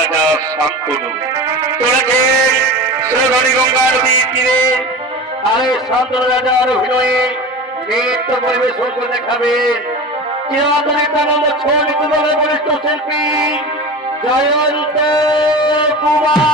রাজা শান্তনু চলেছে শ্রীধনী গঙ্গা নদীর তীরে। আর এই শান্তনু রাজার অভিনয়ে নৃত্য পরিবেশন করে দেখাবে চিরাতন একানন্দ ছবি কুমারের বরিষ্ঠ শিল্পী জয়ন্ত কুমার।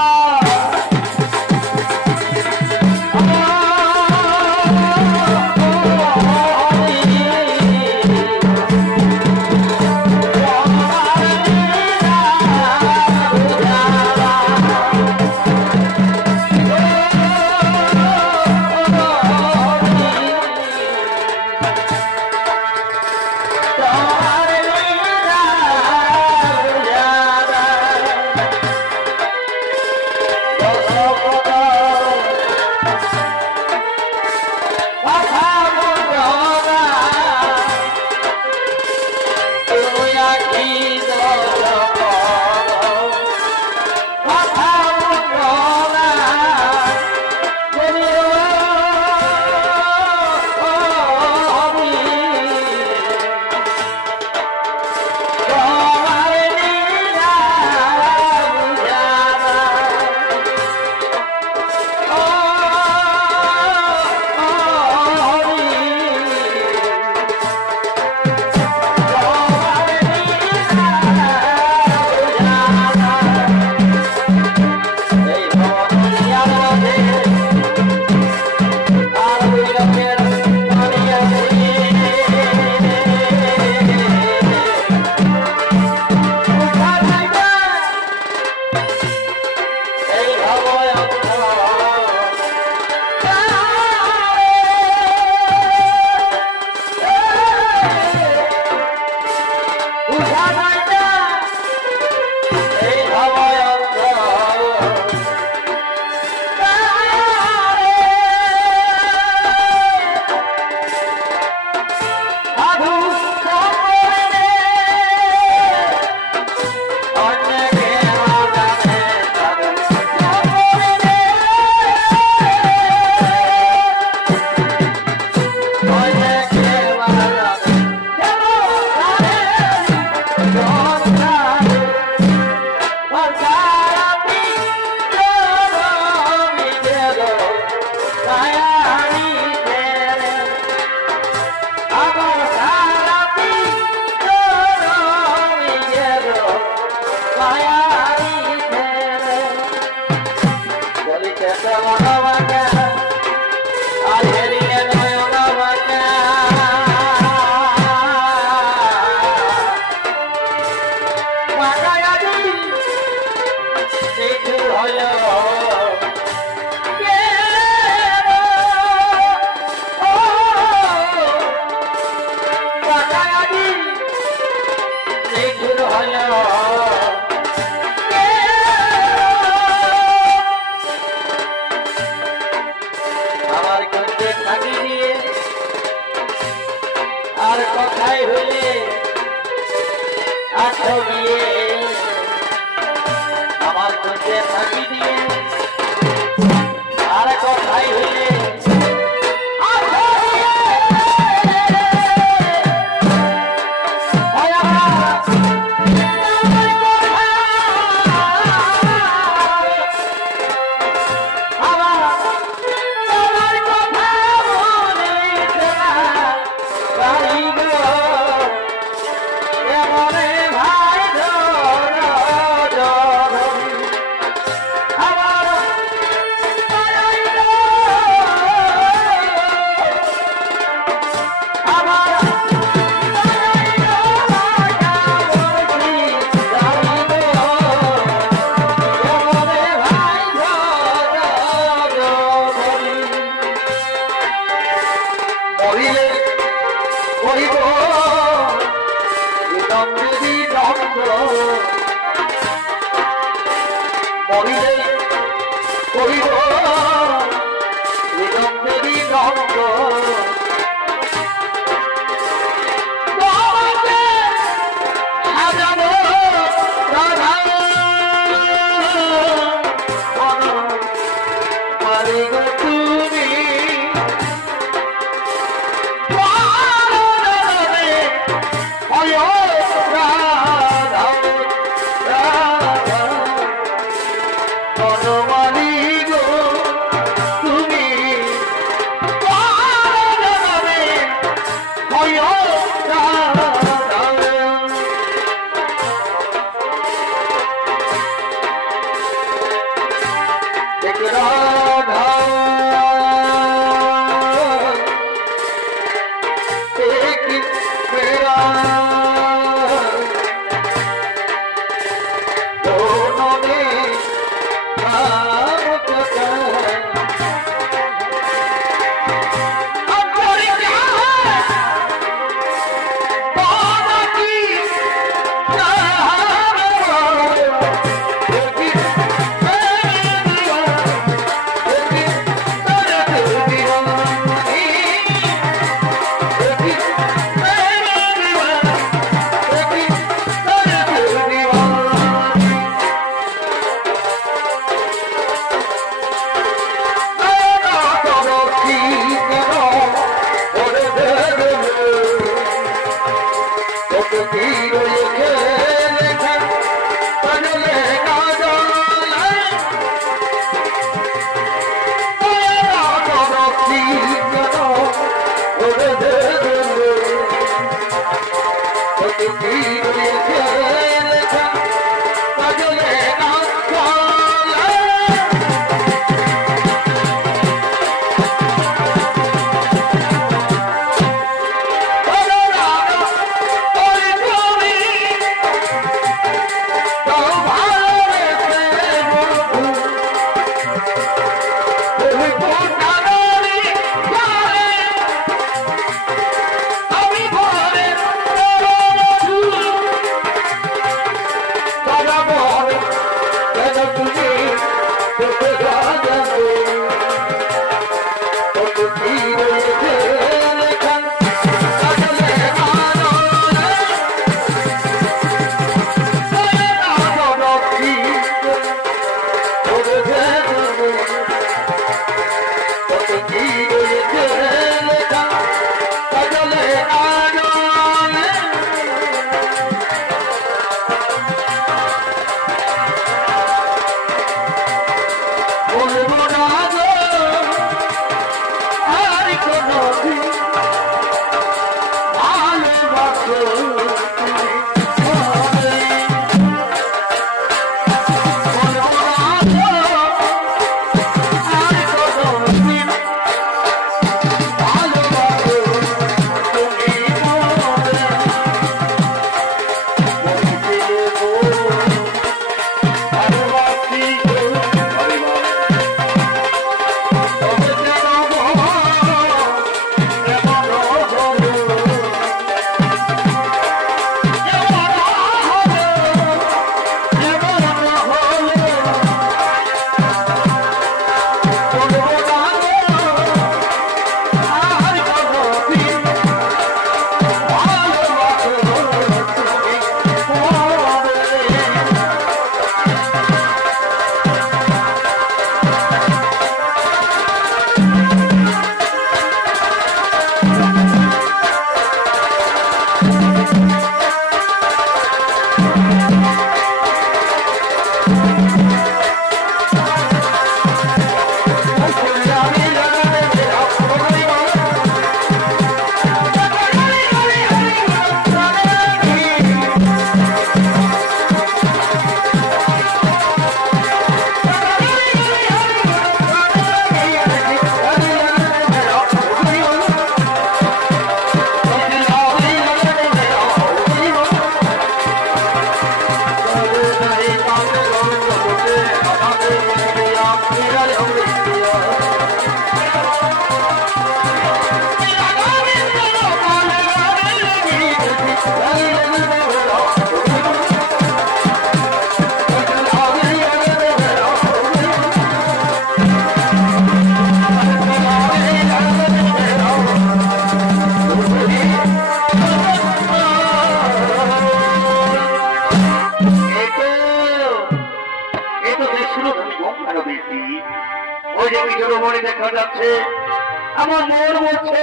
আমার মন বলছে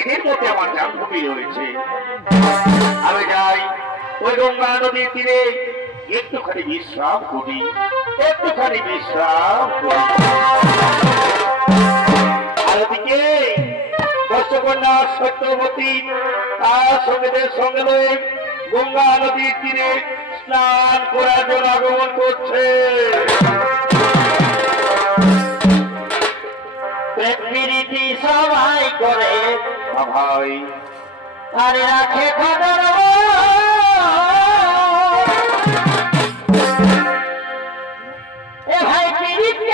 এদের মধ্যে আমার জাহ্নবী রয়েছে। আমি যাই ওই গঙ্গা নদীর তীরে একটুখানি বিশ্রাম করি, একটুখানি বিশ্রাম করি। আর ওদিকে বর্ষ কন্যা সত্যবতী তার সঙ্গীদের সঙ্গে লয়ে গঙ্গা নদীর তীরে স্নান করার জন্য আগমন করছে। প্রীতি সবাই করে ভাই আর রাখে খবর এ ভাই প্রীতি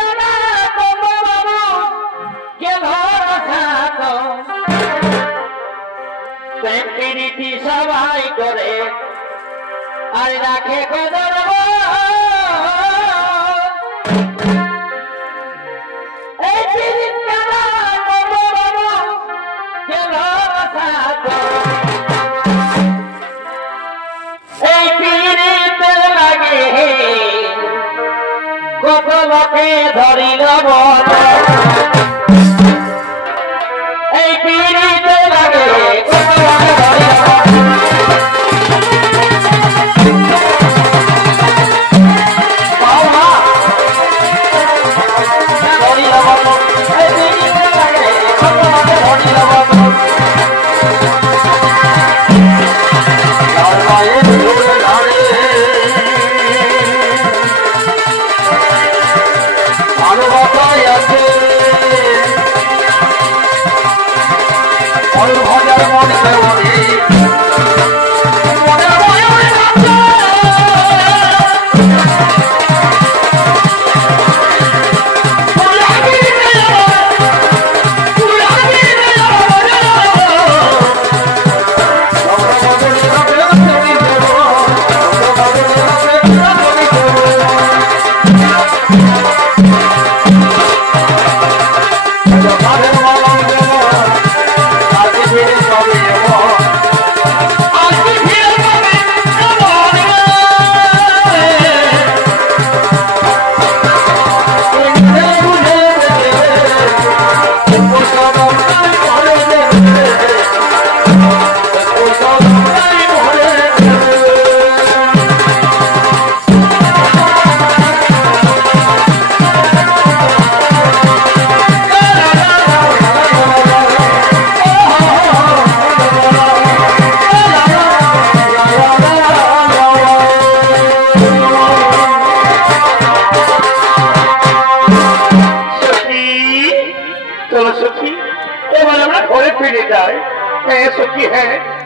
প্রীতি সবাই করে আর রাখে খবর কত লোকে ধরিল বল এই পিড়িতে লাগে কত লোকে ধরিল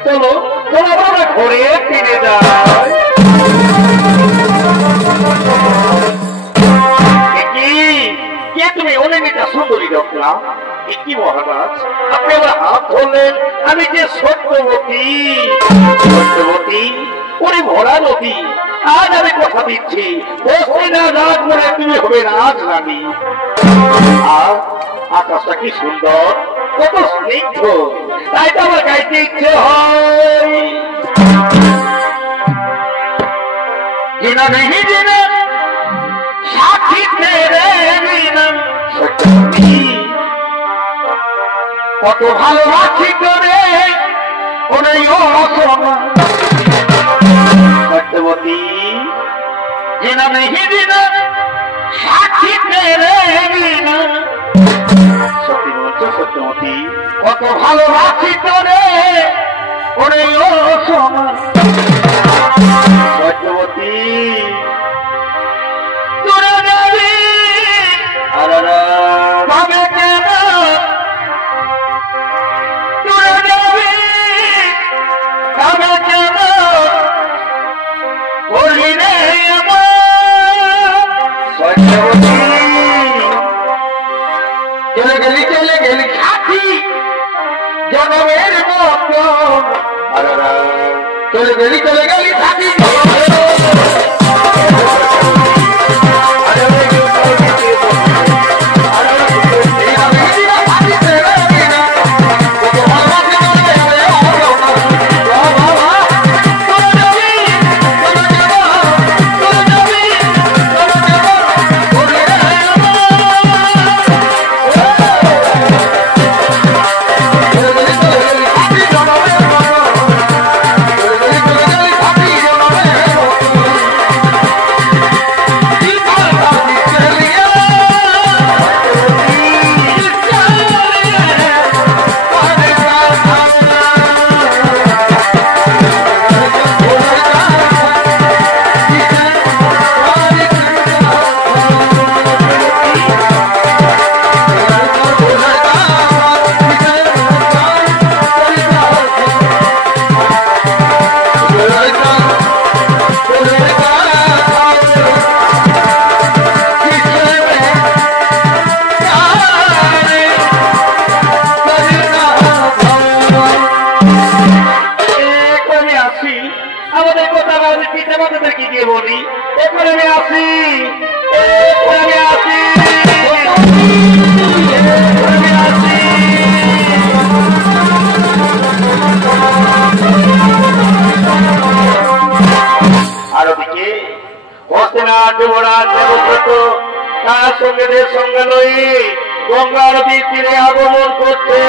চলো চলো আমরা ঘরে ফিরে যাই। কে তুমি অনেকটা সুন্দরী দেখলাম কি মহারাজ আপনি আমার হাত ধরলেন আমি যে সত্যবতী সত্যবতী ওরে ভরা নদী আজ আমি কথা দিচ্ছি বসতে না রাত বলে তুমি হবে রাজ রানী। আর আকাশটা কি সুন্দর কত স্নিগ্ধ তাই তো আমার গাইতে ইচ্ছে হয়। জিনা নেই জিনা সাথী তেরে বিনা সত্যবতী কত ভালোবাসি করে ওরে সত্যবতী জিনা নেই জিনা সাথী তেরে বিনা সত্যি বলছো সত্যবতী কত ভালোবাসি তোরে ওরে সত্যবতী তোরা যাবি তবে কেন তোরা যাবি তবে কেন বলি রে আমার সত্যবতী চলে গেলি সাথী জনমের মতো চলে গেলি সাথী আমাদের কথা আমাদের পিতা মাতাদেরকে গিয়ে বলি, এরপরে আমি আসি, এরপরে আমি আসি, এরপরে আমি আসি। আর ওদিকে হস্তিনাথ যুবরাজ দেবব্রত তার সঙ্গেদের সঙ্গে লই গঙ্গা নদীর তীরে আগমন করছে।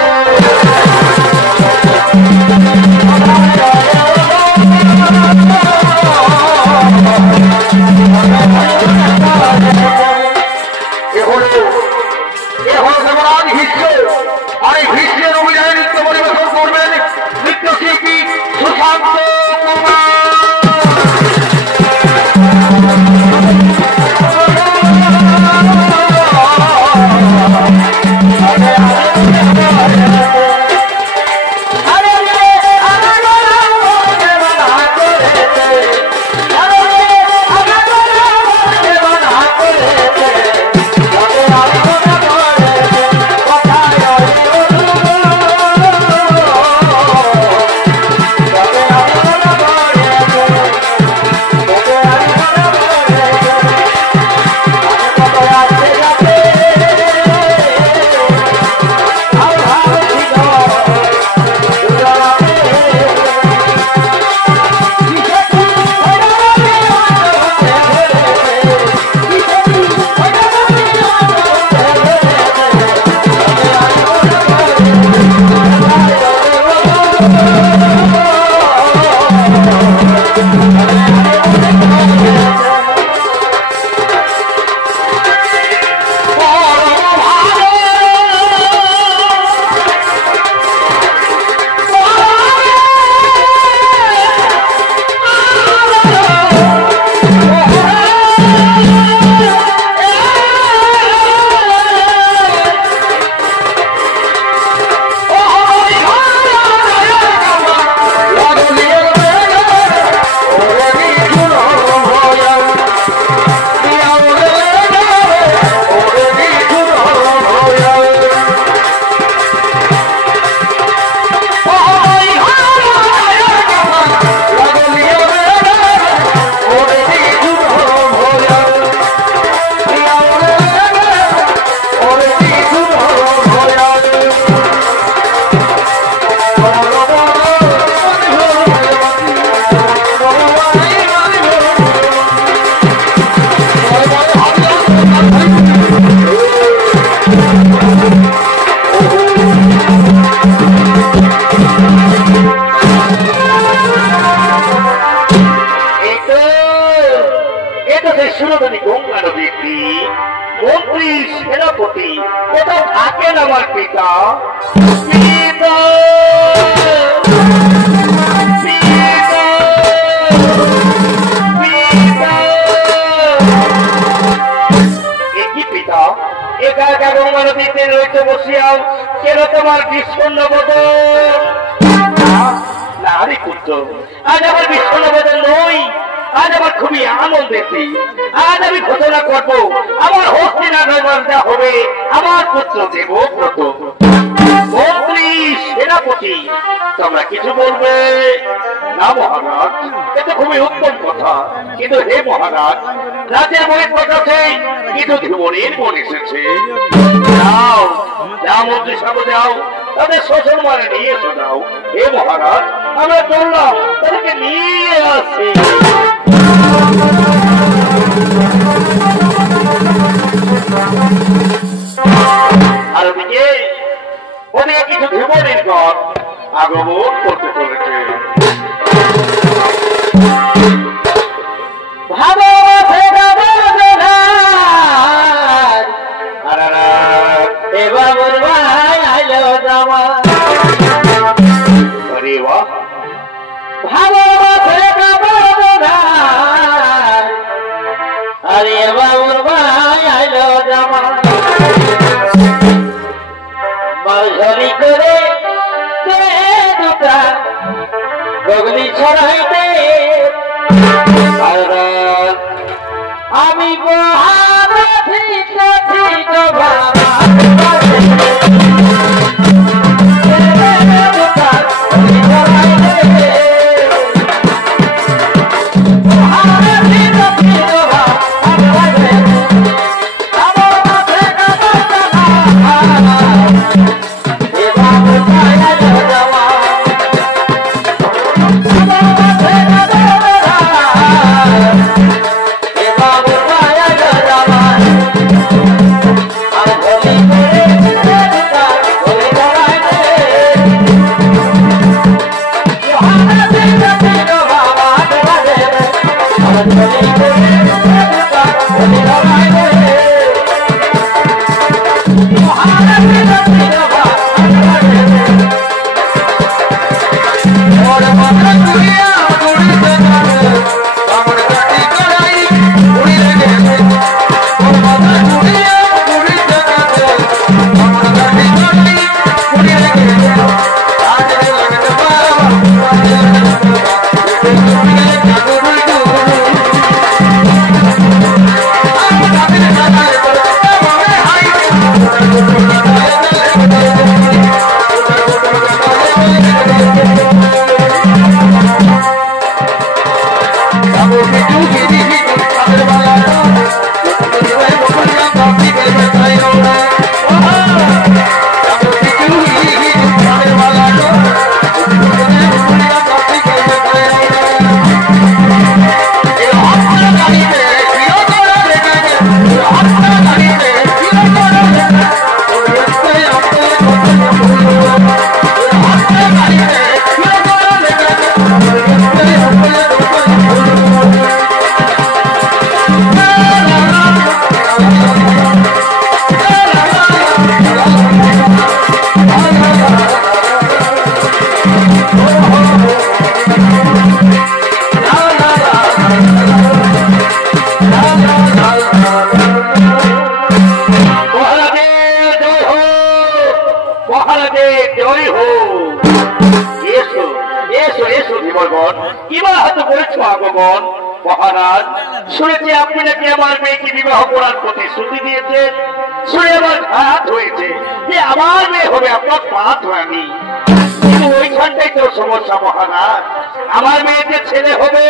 দেবরাজ ভীষ্ম আর এই ভীষ্মের অভিনয় নৃত্য পরিবেশন করবেন নৃত্যশিল্পী সুশান্ত কুমার। মন্ত্রী সেনাপতি কোথাও থাকেন আমার পিতা। পিতা একই পিতা একা একা গঙ্গা নদীতে রয়েছে বসিয়াও কেন তোমার বিষণ্ণ বদন? না রে পুত্র, আজ আমার বিষণ্ণ বদন নই, আজ আমার খুবই আনন্দের দিন। আজ আমি ঘোষণা করবো আমার হস্তিনাথ রাজা হবে আমার পুত্র দেবব্রত। মন্ত্রী সেনাপতি তোমরা কিছু বলবে না মহারাজ? এটা খুবই উত্তম কথা, কিন্তু হে মহারাজ রাজ্যের মনের কথা কিন্তু ধ্রুবনের মন এসেছে। যাও যাও মন্ত্রী সামনে যাও, তাদের শ্বশুর মানে নিয়ে এসে দাও। হে মহারাজ আমরা চললাম, তাদেরকে নিয়ে আসছি। আর ওদিকে ওদিকে কিছু ধ্রুবনের গণ আগমন করতে চলেছে। ছড়াইতে আমি মহারাজ শুনেছি আপনি নাকি আমার মেয়েকে বিবাহ করার প্রতিশ্রুতি দিয়েছেন, শুনে আমার ঘাত হয়েছে যে আমার মেয়ে হবে আপনার পাত হয়নি। কিন্তু ওইখানটাই তো সমস্যা মহারাজ, আমার মেয়েতে ছেলে হবে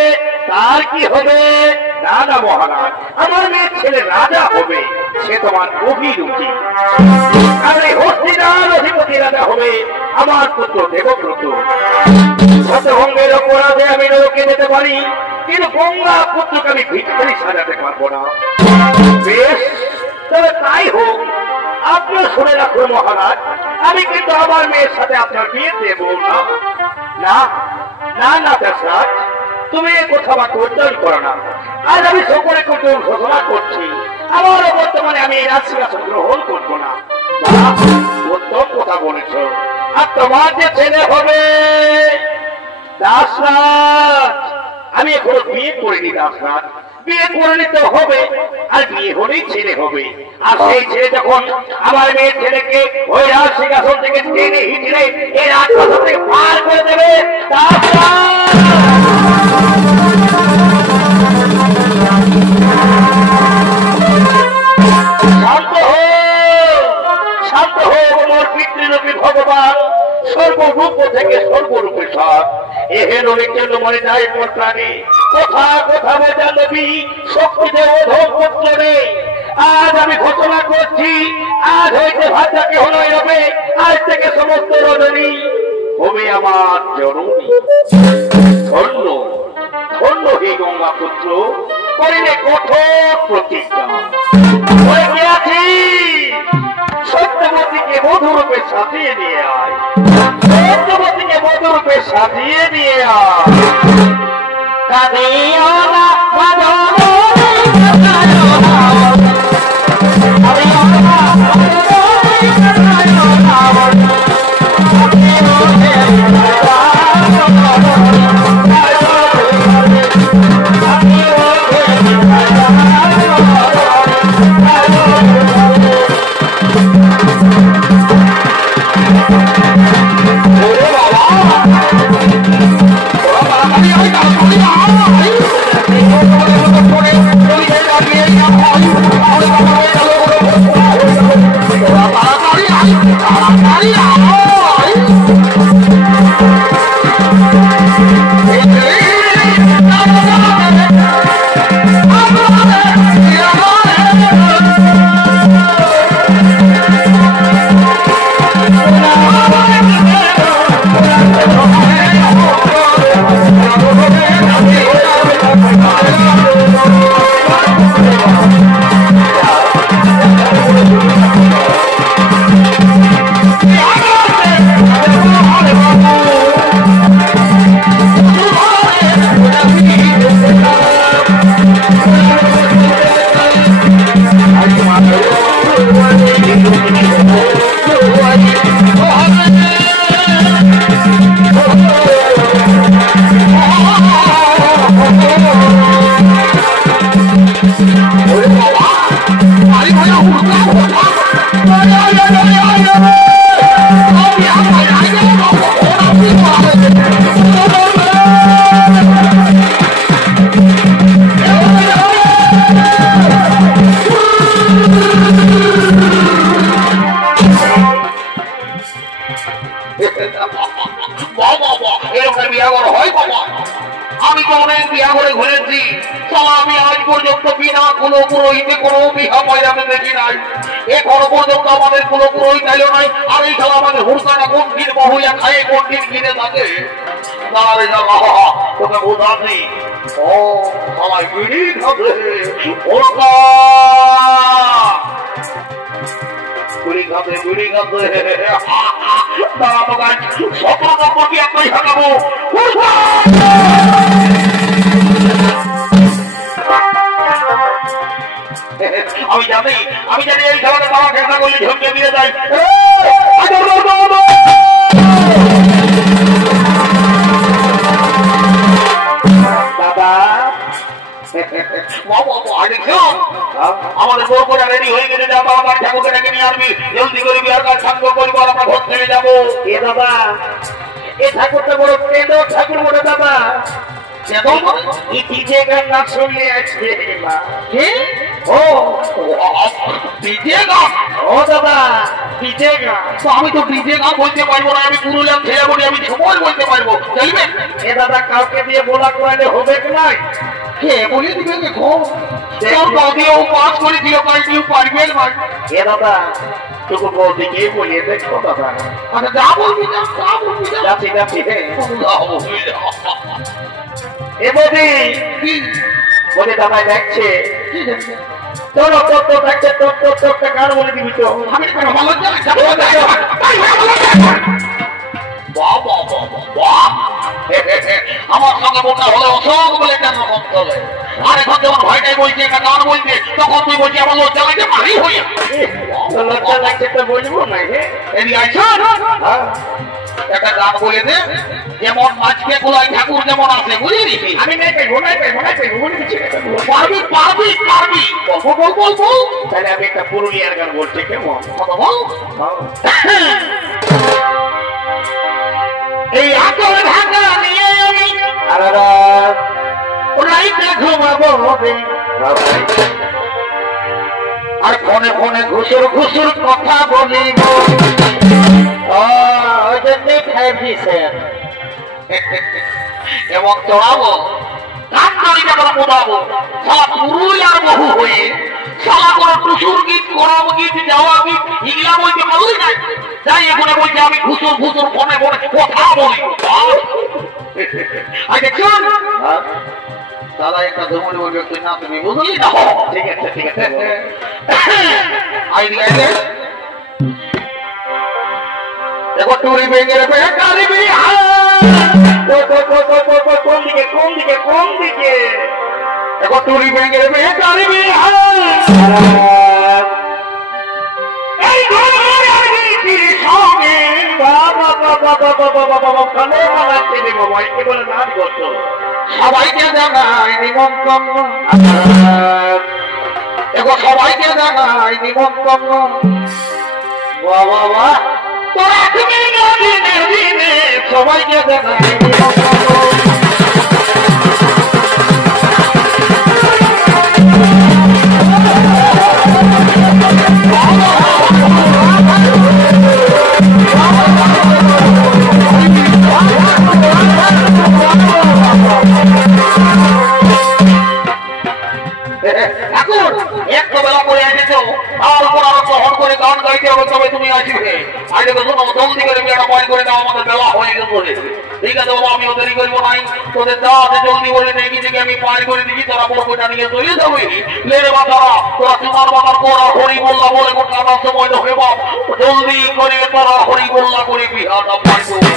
তার কি হবে? না না মহারাজ, আমার মেয়ের ছেলে রাজা হবে, সে তোমার অভিরুচি। আর এই হস্তিনার অধিপতি রাজা হবে আমার পুত্র দেবব্রত। শতভঙ্গের অপরাধে আমি নরকে যেতে পারি, কিন্তু গঙ্গা পুত্রকে আমি ভিক্ষারি সাজাতে পারবো না। বেশ, তবে তাই হোক, আপনিও শুনে রাখুন মহারাজ, আমি কিন্তু আমার মেয়ের সাথে আপনার বিয়ে দেব না। না না না দাসরাজ, তুমি এই কথাবার্তা উচ্চারণ করো না। আজ আমি সকলে কুটুম ঘোষণা করছি, আমার বর্তমানে আমি এই রাজসিংহাসন গ্রহণ করবো না। উত্তম কথা বলেছ। আর তোমার যে ছেলে হবে দাসরাজ, আমি এখনো বিয়ে করিনি দাসরাজ, বিয়ে করে নিতে হবে, আর বিয়ে হলেই ছেলে হবে। আর সেই ছেলে যখন আমার মেয়ের ছেলেকে ওই রাজ সিংহাসন থেকে টেনে হিচড়ে এই রাজপ্রাসাদ থেকে পার করে দেবে। শান্ত হো, শান্ত হো, মোর পিতৃরূপী ভগবান সর্বরূপ থেকে সর্বরূপে সব এহেন জন্য মনে যায় মোর প্রাণী। কথা কথা বোঝা নবী শক্তি দেব ধর্মপুত্র নেই। আজ আমি ঘোষণা করছি, আজ হইতে ভাষা কেহ নয় হবে, আজ থেকে সমস্ত রজনী হবে আমার জননী। ধন্য ধন্য হে গঙ্গা পুত্র, করিলে কঠোর প্রতিজ্ঞা। আছি সত্যবতীকে মধুরূপে সাজিয়ে নিয়ে আয়, সত্যবতীকে মধুরূপে সাজিয়ে নিয়ে আয়। কাঁদিও না তো অনেক বিয়া করে ঘুরেছি, সালা আমি আজ পর্যন্ত বিনা কোনো পুরোহিতে কোনো বিহা পয়লাতে দেখি নাই। এখনো পর্যন্ত আমাদের কোনো পুরোহিত এলো নাই। আর এই খেলা আমাদের হুড়কাটা কোন দিন বহুয়া খায়, কোন দিন কিনে থাকে। দাঁড়াবে তোকে বোঝাচ্ছি। ও সবাই বিড়ি খাবে, হুড়কা বিড়ি খাবে, বিড়ি খাবে। দাঁড়া তো গাছ 17 নম্বর কি একটাই খাটাবো। আমি জানি এই খেলাটা তারা খেলা করলে ঝুঁকে দিয়ে যায়। দাদা আমাদের বউ করে রেডি হয়ে গেছে, যাবো আমার ঠাকুরকে ডেকে নিয়ে আসবি, জলদি করে বিয়ার কাজ সাঙ্গ করবো, আমরা ঘর থেকে যাবো। এ দাদা এ ঠাকুরটা বড় পেদ ঠাকুর বলে দাদা, গান না শুনলে আজকে আমি তো ডিজে গান বলতে পারবো না, আমি পুরুলিয়াম ছেলে বলি, আমি সময় বলতে পারবো। চলবে এ দাদা, কাউকে দিয়ে বলা করালে হবে কি নাই? কে বলে দিবে দেখো, তোর বউদিও পাস করেছিল, কালটিও পারবে না। এ দাদা তোকে বউদিকে বলিয়ে দেখো দাদা। আচ্ছা যা বলবি না, যা বলবি না, যাচ্ছি যাচ্ছি। এ বৌদি বলে দাদাই দেখছে, তোর তোর তোর দেখছে, তোর তোর তোরটা কার বলে দিবি তো? আমি আমার সঙ্গে বোকা হলে অসংখ্য বলে কেন রকম চলে। আর এখন যখন ভাইটাই বলছে একটা গান বলছে, তখন তুই বলছি আমার লজ্জা লাগছে, মারি হইয়া লজ্জা লাগছে তো বলবো না। এদিকে আইছ একটা গান বলে দে, যেমন মাছকে গোলাই ঠাকুর যেমন আছে, বুঝলি? আমি পারবি পারবি পারবি, বল বল বল। তাহলে আমি একটা পুরুলিয়ার গান বলছি, কেমন বল? এই আতর ঢাকা নিয়ে আমি রাইতে ঘুমাবো হবে, আর ফোনে ফোনে ঘুষুর ঘুষুর কথা বলিব। এবং চড়াবো কান্নারিটা করে মোদাবো, সালা পুরুলিয়ার বহু হয়ে সালা কোনো টুসুর গীত, করম গীত, যাওয়া গীত এগুলা বলতে পারবই নাই। তাই এখানে বলছে আমি ঘুষুর ঘুষুর ফোনে ফোনে কথা বলি। দাদা একটা ধর্মী বলবে, তুই না তুমি বুঝলি না? ঠিক আছে ঠিক আছে। আইডিয়া দেখো টুরি বেঙ্গের বেকারি বিহার, কোন দিকে কোন দিকে কোন দিকে? দেখো টুরি বেঙ্গের বেকারি বিহার, এই সঙ্গে বাবা বাবা বাবা বাবা বাবা কানে বানাচ্ছে রে বাবা, একে বলে নাচ করতো। সবাইকে জানাই নিমন্ত্রণ, দেখো সবাইকে জানাই নিমন্ত্রণ। বাবা বাবা তোরা তুমি দিনে দিনে সবাইকে জানাই নিমন্ত্রণ। ঠাকুর একটু বেলা করে এসেছো, আর উপর আরো গ্রহণ করে গান গাইতে হবে, তবে তুমি আসবে। আগে তো শোনো, জলদি করে বিয়েটা পয়েন্ট করে দাও, আমাদের বেলা হয়ে গেছে। ঠিক আছে বাবা, আমিও দেরি করবো নাই, তোদের যা আছে জলদি করে দেখি থেকে আমি পার করে দিচ্ছি, তোরা বড়টা নিয়ে চলে যাবে। লেরে বাতারা তোরা তোমার বাবার কোরা হরি বল্লা বলে কোন কাটার সময় হবে বাপ, জলদি করে তোরা হরি বল্লা করে বিহাটা পয়েন্ট করবে।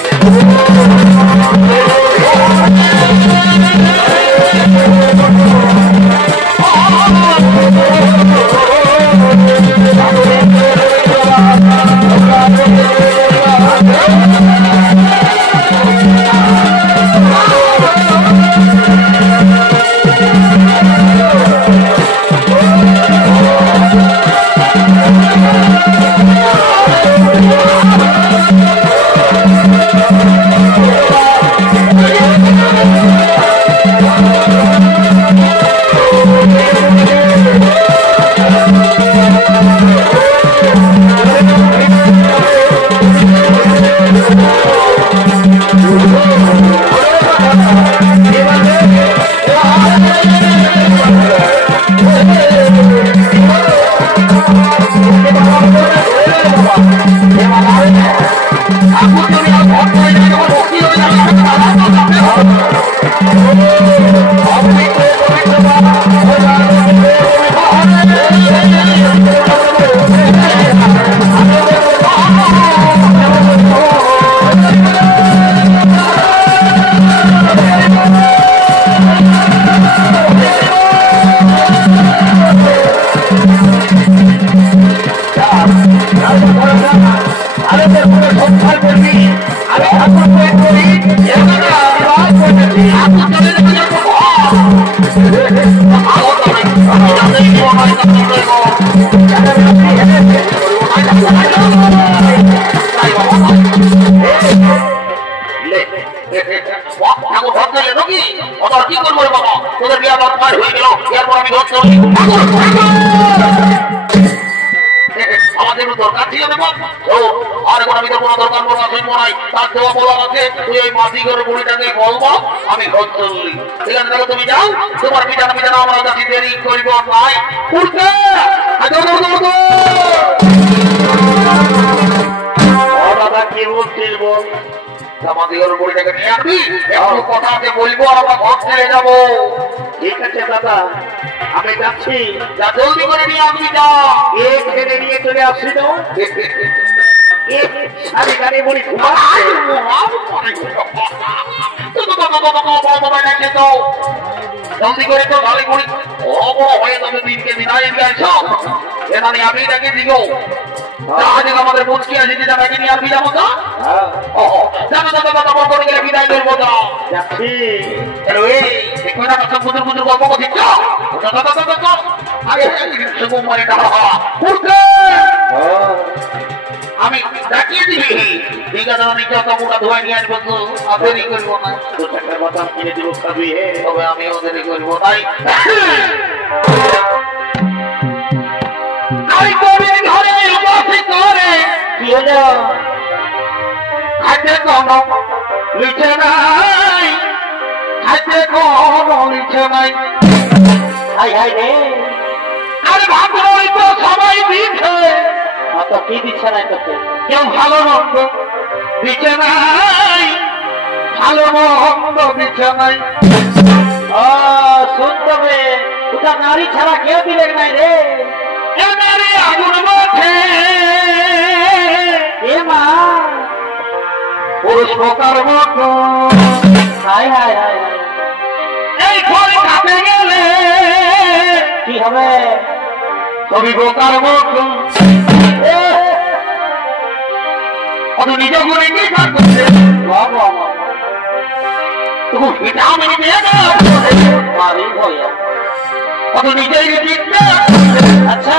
Viva আমাদের দরকার ছিল না আর এখন আমি তো কোনো দরকার মনে আছে মনে তার দেওয়া বলা আছে তুই এই মাটি করে বুড়িটাকে বলবো আমি ঘর চললি ঠিক আছে তাহলে তুমি যাও তোমার পিছানা পিছানা আমার কাছে দেরি করিব নাই উঠতে দাদা কি বলছিস বল আমাদের বুড়িটাকে নিয়ে আসবি একটু কথা আছে বলবো আর আমরা ঘর ছেড়ে যাবো ঠিক আছে দাদা আমি যাচ্ছি যা জলদি করে নিয়ে আসবি যা এখানে নিয়ে চলে আসছি তো সারি গাড়ি বলি জলদি করে তো গাড়ি বলি ও বড় হয়ে তুমি দিনকে বিদায় দিয়ে আসো এখানে আমি ডাকে দিগ আমাদের মুচকি আছে যেটা ব্যাগে নিয়ে আসবি যাবো তো গেলে বিদায় করবো তো যাচ্ছি বুঝুর বুঝুর গল্প করছিস আগে আমি ডাকিয়ে দিবি ঠিক আছে আমি যত মোটা ধোয়া নিয়ে আসবো তো দেরি করবো না দু টাকার বাদাম কিনে দিব খাবি তবে আমিও দেরি করবো তাই ঘরে করে কি হলো হাতে কোনো লিখে নাই হাতে কোনো লিখে নাই হাই হাই রে আরে ভাবই তো সবাই দিচ্ছে তো কি দিচ্ছে না তোকে কেউ ভালো মন্দ দিচ্ছে নাই ভালো মন্দ দিচ্ছে নাই শুনতে ওটা নারী ছাড়া কেউ দিলে নাই রে এ নারী আগুন মাঠে এ মা পুরুষ প্রকার মতো হাই হাই হাই এই ঘরে কাটে গেলে কি হবে কবি প্রকার মতো অত নিজ গুণে কি করছে তবু ভিটামিন দিয়ে মারি ভয়া অত নিজেই চিন্তা আচ্ছা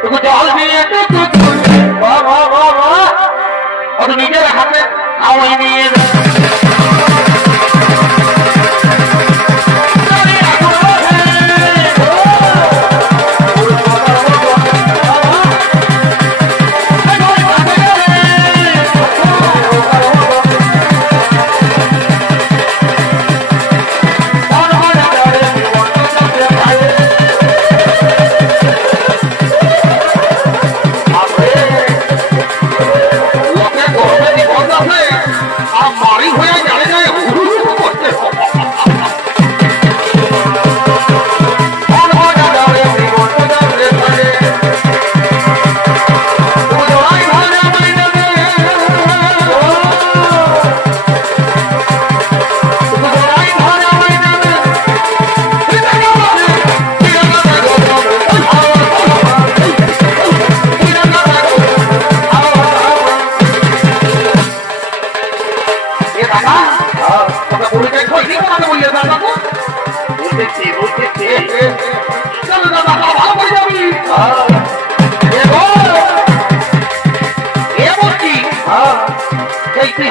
তবু জল দিয়ে অত নিজের হাতে খাওয়াই নিয়ে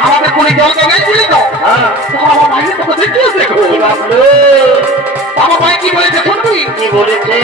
আমাদের কোন জল গেছিলি তো আমার ভাই তোকে দেখিয়েছে আমার ভাই কি বলেছে শুনবি কি বলেছে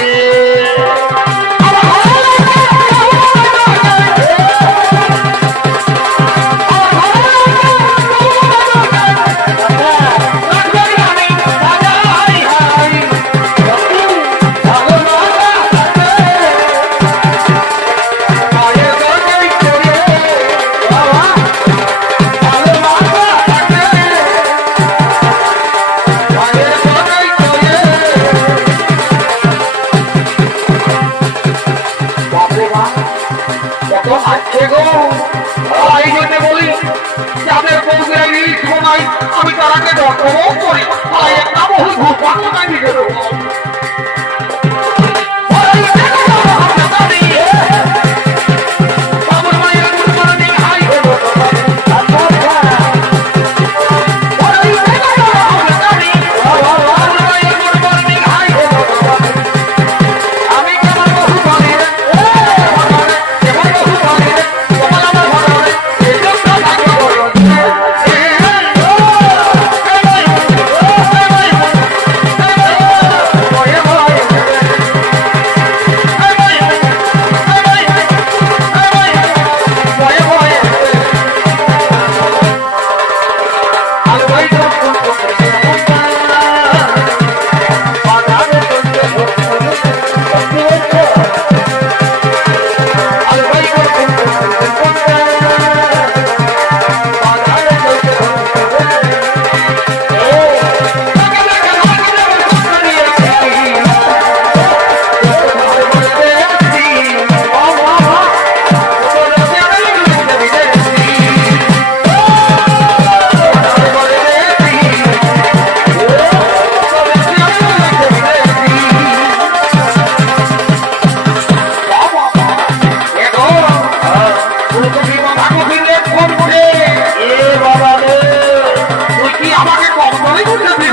অনেক উন্নতি